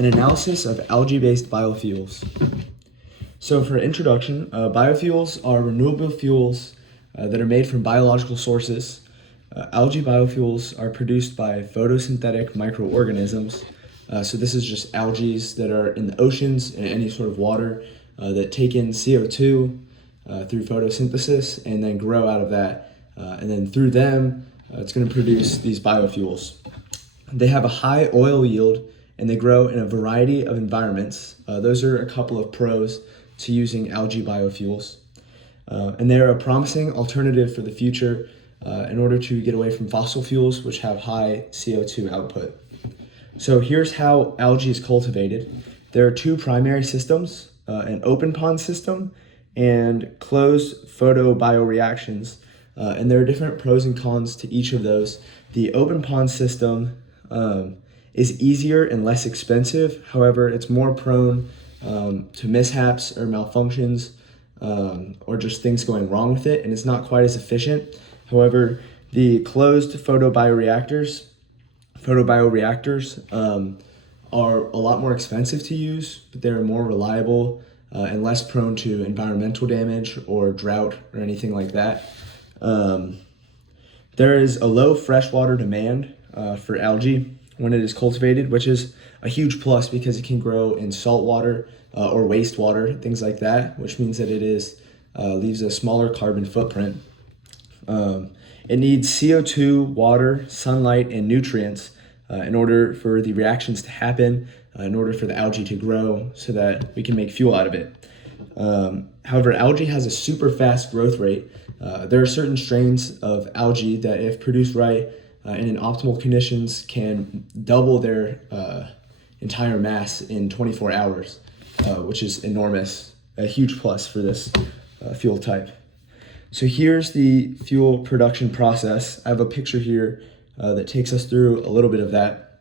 an analysis of algae-based biofuels. So for introduction, biofuels are renewable fuels that are made from biological sources. Algae biofuels are produced by photosynthetic microorganisms. So this is just algae that are in the oceans and any sort of water that take in CO2 through photosynthesis and then grow out of that. And then through them, it's going to produce these biofuels. They have a high oil yield and they grow in a variety of environments. Those are a couple of pros to using algae biofuels. And they're a promising alternative for the future in order to get away from fossil fuels, which have high CO2 output. So here's how algae is cultivated. There are two primary systems, an open pond system and closed photobioreactions. And there are different pros and cons to each of those. The open pond system is easier and less expensive. However, it's more prone to mishaps or malfunctions or just things going wrong with it, and it's not quite as efficient. However, the closed photobioreactors are a lot more expensive to use, but they're more reliable and less prone to environmental damage or drought or anything like that. There is a low freshwater demand for algae when it is cultivated, which is a huge plus because it can grow in salt water or wastewater, things like that, which means that it leaves a smaller carbon footprint. It needs CO2, water, sunlight, and nutrients in order for the reactions to happen, in order for the algae to grow so that we can make fuel out of it. However, algae has a super fast growth rate. There are certain strains of algae that, if produced right and in optimal conditions, can double their entire mass in 24 hours, which is enormous, a huge plus for this fuel type. So here's the fuel production process. I have a picture here that takes us through a little bit of that.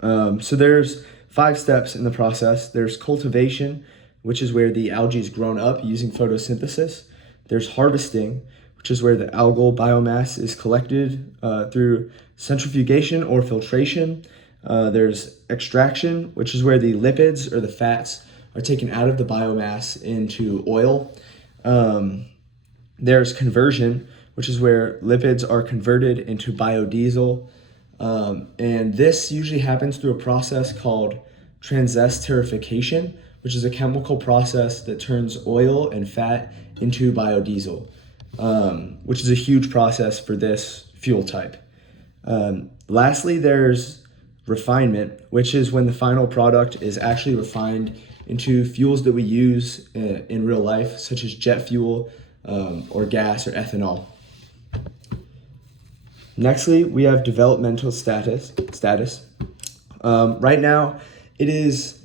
So there's 5 steps in the process. There's cultivation, which is where the algae is grown up using photosynthesis. There's harvesting, which is where the algal biomass is collected through centrifugation or filtration. There's extraction, which is where the lipids or the fats are taken out of the biomass into oil. There's conversion, which is where lipids are converted into biodiesel. And this usually happens through a process called transesterification, which is a chemical process that turns oil and fat into biodiesel, which is a huge process for this fuel type. Lastly, there's refinement, which is when the final product is actually refined into fuels that we use in real life, such as jet fuel or gas or ethanol. Nextly, we have developmental status. Right now, it is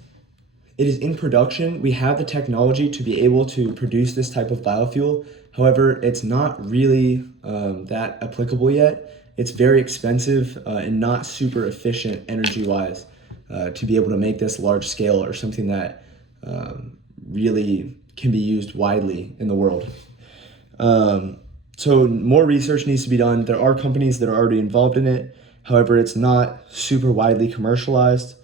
in production. We have the technology to be able to produce this type of biofuel. However, it's not really that applicable yet. It's very expensive and not super efficient energy-wise to be able to make this large scale or something that really can be used widely in the world. So more research needs to be done. There are companies that are already involved in it. However, it's not super widely commercialized.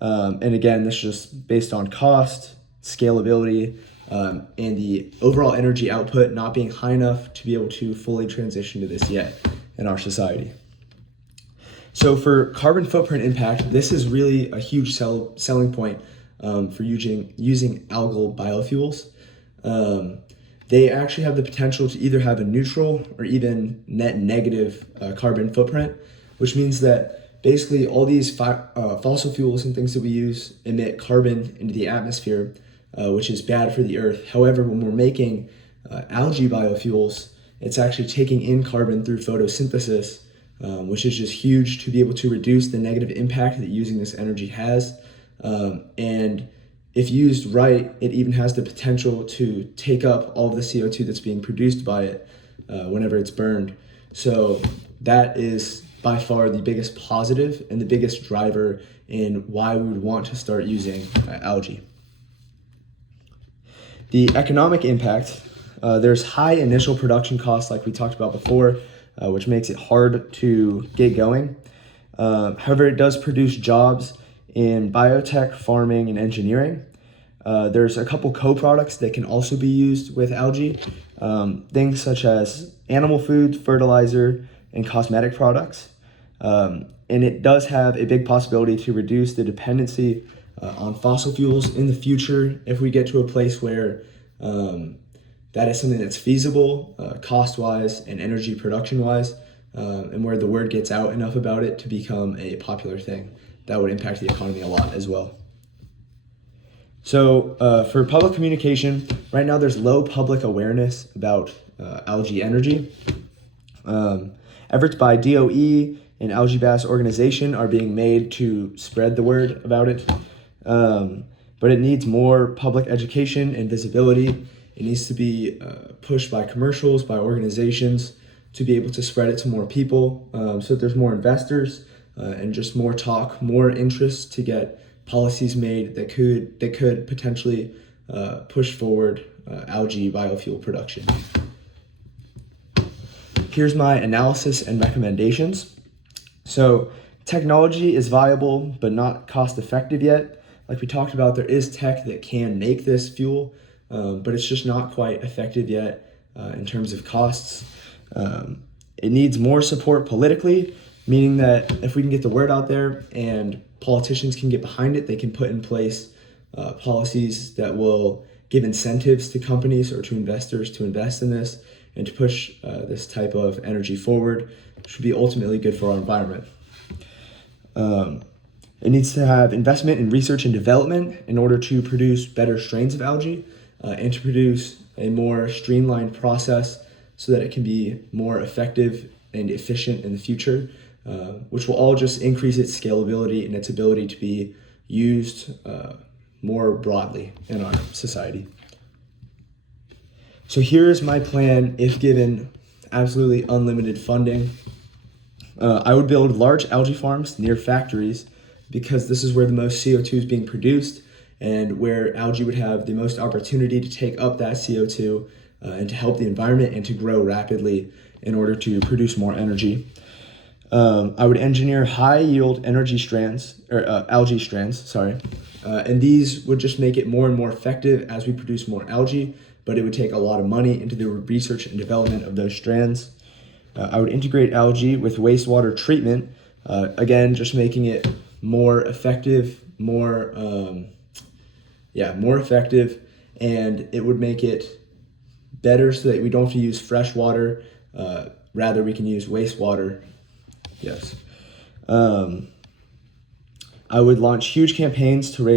And again, this is just based on cost, scalability, and the overall energy output not being high enough to be able to fully transition to this yet in our society. So for carbon footprint impact, this is really a huge selling point for using algal biofuels. They actually have the potential to either have a neutral or even net negative carbon footprint, which means that basically all these fossil fuels and things that we use emit carbon into the atmosphere, which is bad for the earth. However, when we're making algae biofuels, it's actually taking in carbon through photosynthesis, which is just huge to be able to reduce the negative impact that using this energy has. And if used right, it even has the potential to take up all of the CO2 that's being produced by it whenever it's burned. So that is by far the biggest positive and the biggest driver in why we would want to start using algae. The economic impact, there's high initial production costs like we talked about before, which makes it hard to get going. However, it does produce jobs in biotech, farming, and engineering. There's a couple co-products that can also be used with algae, things such as animal food, fertilizer, and cosmetic products. And it does have a big possibility to reduce the dependency on fossil fuels in the future if we get to a place where that is something that's feasible cost-wise and energy production-wise, and where the word gets out enough about it to become a popular thing. That would impact the economy a lot as well. So for public communication, right now there's low public awareness about algae energy. Efforts by DOE and Algae Bass Organization are being made to spread the word about it. But it needs more public education and visibility. It needs to be pushed by commercials, by organizations, to be able to spread it to more people, so that there's more investors and just more talk, more interest to get policies made that could potentially push forward algae biofuel production. Here's my analysis and recommendations. So technology is viable but not cost effective yet. Like we talked about, there is tech that can make this fuel, but it's just not quite effective yet in terms of costs. It needs more support politically, meaning that if we can get the word out there and politicians can get behind it, they can put in place policies that will give incentives to companies or to investors to invest in this and to push this type of energy forward, which would be ultimately good for our environment. It needs to have investment in research and development in order to produce better strains of algae and to produce a more streamlined process so that it can be more effective and efficient in the future, which will all just increase its scalability and its ability to be used more broadly in our society. So here's my plan if given absolutely unlimited funding. I would build large algae farms near factories because this is where the most CO2 is being produced and where algae would have the most opportunity to take up that CO2 and to help the environment and to grow rapidly in order to produce more energy. I would engineer high yield algae strands, and these would just make it more and more effective as we produce more algae, but it would take a lot of money into the research and development of those strands. I would integrate algae with wastewater treatment, again, just making it more effective, more effective, and it would make it better so that we don't have to use fresh water, rather we can use wastewater. Yes. I would launch huge campaigns to raise